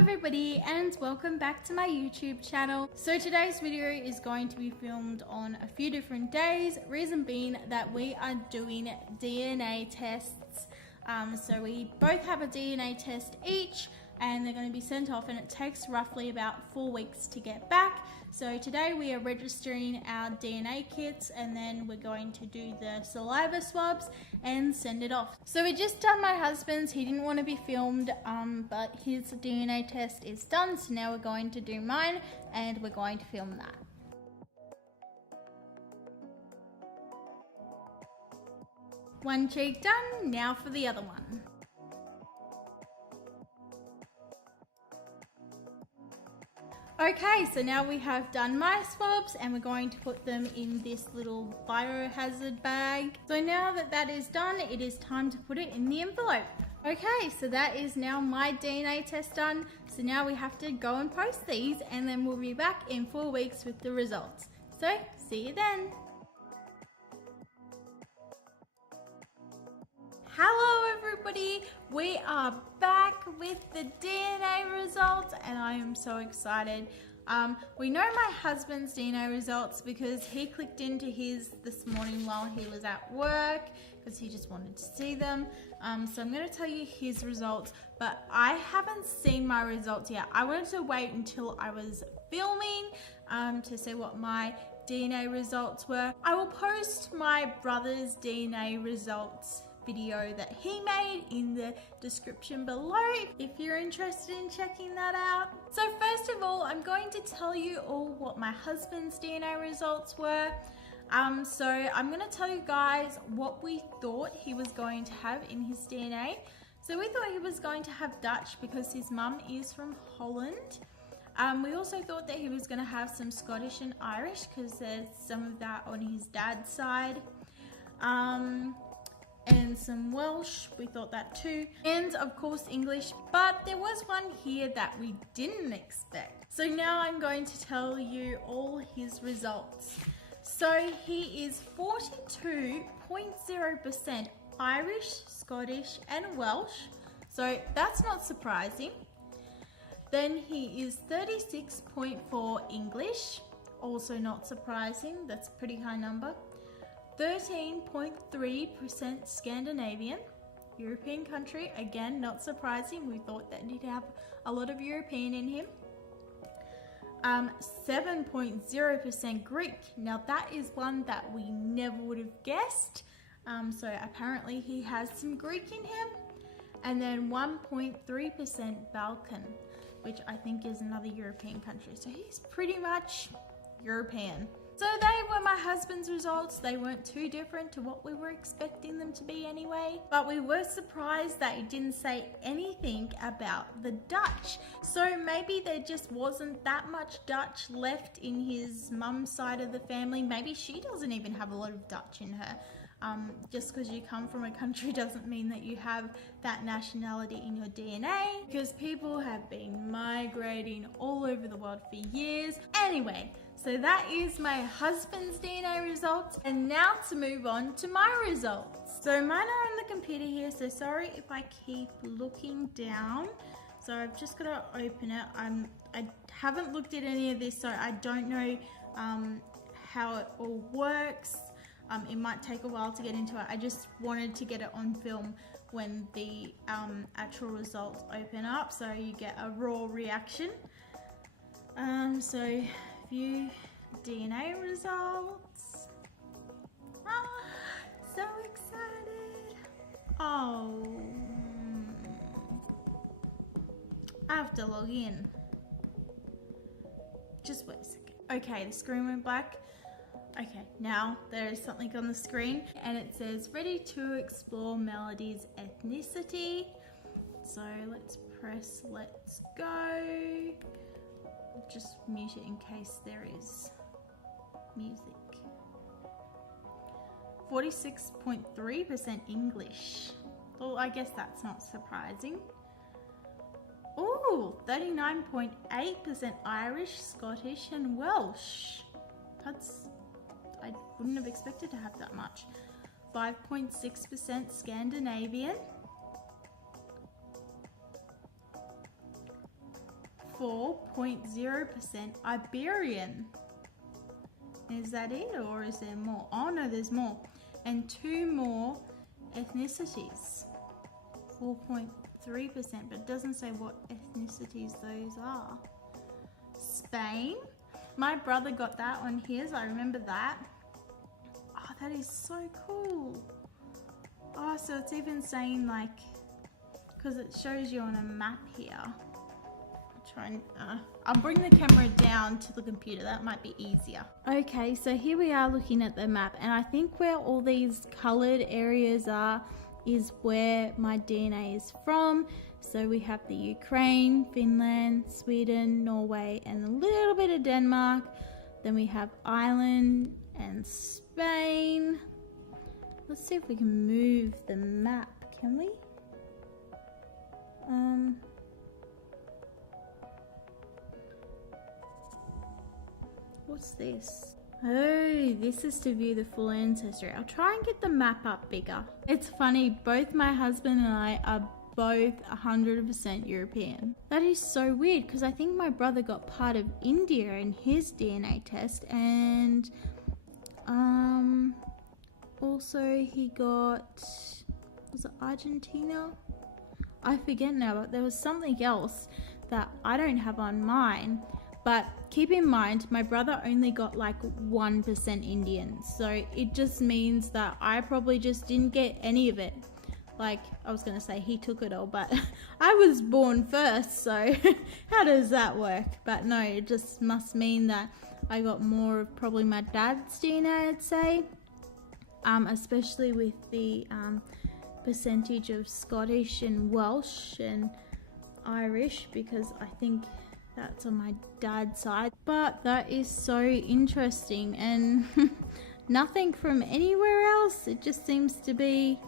everybody and welcome back to my YouTube channel. So today's video is going to be filmed on a few different days, reason being that we are doing DNA tests. So we both have a DNA test each and they're going to be sent off, and it takes roughly about 4 weeks to get back. So today we are registering our DNA kits and then we're going to do the saliva swabs and send it off. So we just done my husband's. He didn't want to be filmed, but his DNA test is done. So now we're going to do mine and we're going to film that. One cheek done, now for the other one. Okay, so now we have done my swabs and we're going to put them in this little biohazard bag. So now that that is done, it is time to put it in the envelope. Okay, so that is now my DNA test done. So now we have to go and post these and then we'll be back in 4 weeks with the results. So, see you then. Hello everybody, we are back with the DNA results and I am so excited. We know my husband's DNA results because he clicked into his this morning while he was at work because he just wanted to see them. So I'm going to tell you his results, but I haven't seen my results yet. I wanted to wait until I was filming to see what my DNA results were. I will post my brother's DNA results video that he made in the description below if you're interested in checking that out. So first of all, I'm going to tell you all what my husband's DNA results were. So I'm going to tell you guys what we thought he was going to have in his DNA. So we thought he was going to have Dutch because his mum is from Holland. We also thought that he was going to have some Scottish and Irish because there's some of that on his dad's side. And some Welsh, we thought that too, and of course English, but there was one here that we didn't expect. So now I'm going to tell you all his results. So he is 42.0% Irish, Scottish and Welsh, so that's not surprising. Then he is 36.4 English, also not surprising, that's a pretty high number. 13.3% Scandinavian, European country, again not surprising, we thought that he'd have a lot of European in him. 7.0% Greek, now that is one that we never would have guessed, so apparently he has some Greek in him. And then 1.3% Balkan, which I think is another European country, so he's pretty much European. So they were my husband's results. They weren't too different to what we were expecting them to be anyway. But we were surprised that it didn't say anything about the Dutch. So maybe there just wasn't that much Dutch left in his mum's side of the family. Maybe she doesn't even have a lot of Dutch in her. Just because you come from a country doesn't mean that you have that nationality in your DNA, because people have been migrating all over the world for years. Anyway, so that is my husband's DNA results, and now to move on to my results. So mine are on the computer here, so sorry if I keep looking down. So I've just got to open it. I haven't looked at any of this, so I don't know how it all works. It might take a while to get into it. I just wanted to get it on film when the actual results open up, so you get a raw reaction. So view DNA results. So excited. Oh, I have to log in. Just wait a second. Okay, the screen went black. Okay, now there is something on the screen and it says ready to explore Melody's ethnicity. So let's press let's go. Just mute it in case there is music. 46.3% English. Well, I guess that's not surprising. Ooh, 39.8% Irish, Scottish and Welsh. I wouldn't have expected to have that much. 5.6% Scandinavian. 34.0% Iberian. Is that it, or is there more? Oh no, there's more. And 2 more ethnicities. 4.3%, but it doesn't say what ethnicities those are. Spain. My brother got that on his, I remember that. Oh, that is so cool. Oh, so it's even saying like, because it shows you on a map here. I'll bring the camera down to the computer, that might be easier. Okay, so here we are looking at the map, and I think where all these colored areas are is where my DNA is from. So we have the Ukraine, Finland, Sweden, Norway, and a little bit of Denmark. Then we have Ireland and Spain. Let's see if we can move the map, can we? What's this? Oh, this is to view the full ancestry. I'll try and get the map up bigger. It's funny, both my husband and I are both 100% European. That is so weird, because I think my brother got part of India in his DNA test, and also he got, was it Argentina? I forget now, but there was something else that I don't have on mine. But keep in mind, my brother only got like 1% Indian. So it just means that I probably just didn't get any of it. Like, I was going to say he took it all, but I was born first. So how does that work? But no, it just must mean that I got more of probably my dad's DNA, I'd say. Especially with the percentage of Scottish and Welsh and Irish, because I think that's on my dad's side. But that is so interesting, and nothing from anywhere else. It just seems to be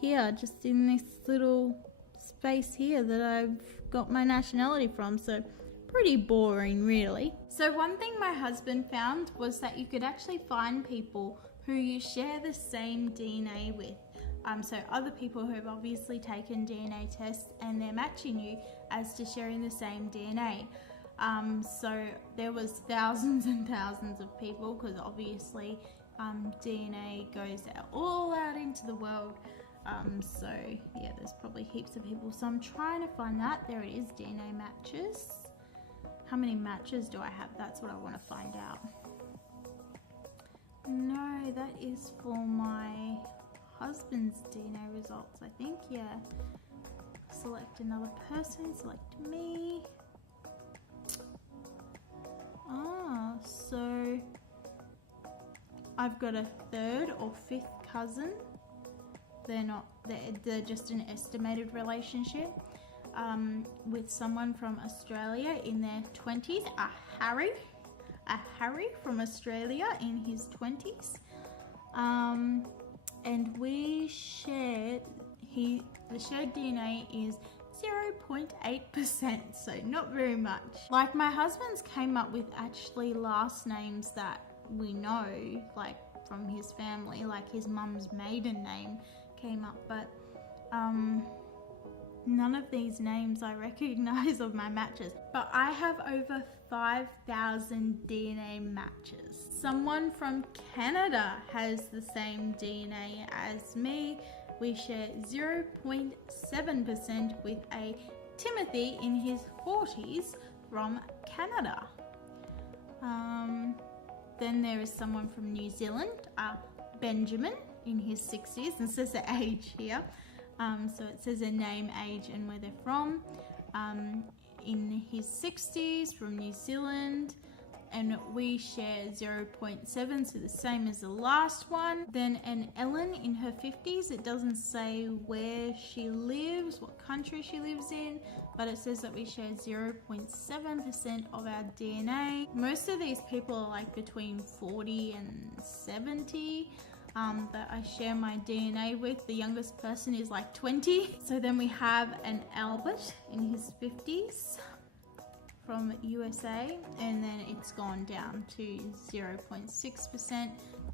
here, just in this little space here that I've got my nationality from. So pretty boring, really. So one thing my husband found was that you could actually find people who you share the same DNA with. So other people who have obviously taken DNA tests and they're matching you as to sharing the same DNA. So there was thousands and thousands of people, because obviously DNA goes all out into the world. So yeah, there's probably heaps of people. So I'm trying to find that. There it is, DNA matches. How many matches do I have? That's what I want to find out. No, that is for my husband's DNA results, I think. Yeah. Select another person, select me. Ah, so I've got a 3rd or 5th cousin. They're just an estimated relationship with someone from Australia in their 20s, a Harry from Australia in his 20s. And we shared, the shared DNA is 0.8%, so not very much. Like, my husband's came up with actually last names that we know, like from his family, like his mum's maiden name came up, but none of these names I recognize of my matches. But I have over 5,000 DNA matches. Someone from Canada has the same DNA as me. We share 0.7% with a Timothy in his 40s from Canada. Then there is someone from New Zealand, Benjamin in his 60s, and it says the age here. So it says their name, age, and where they're from. In his 60s from New Zealand, and we share 0.7, so the same as the last one. Then an Ellen in her 50s. It doesn't say where she lives, what country she lives in, but it says that we share 0.7% of our DNA. Most of these people are like between 40 and 70 that I share my DNA with. The youngest person is like 20. So then we have an Albert in his 50s from USA, and then it's gone down to 0.6%.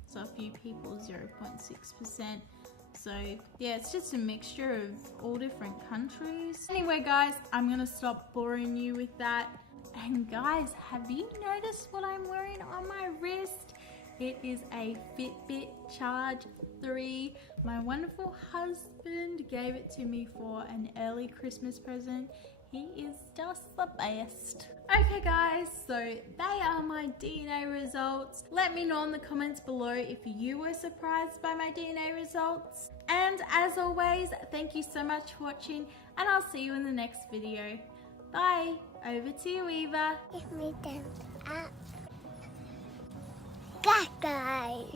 So a few people 0.6%. So yeah, it's just a mixture of all different countries. Anyway guys, I'm gonna stop boring you with that. And guys, have you noticed what I'm wearing on my wrist? It is a Fitbit Charge 3. My wonderful husband gave it to me for an early Christmas present. He is just the best. Okay guys, so they are my DNA results. Let me know in the comments below if you were surprised by my DNA results. And as always, thank you so much for watching, and I'll see you in the next video. Bye. Over to you, Eva. Give me thumbs up. Bye guys.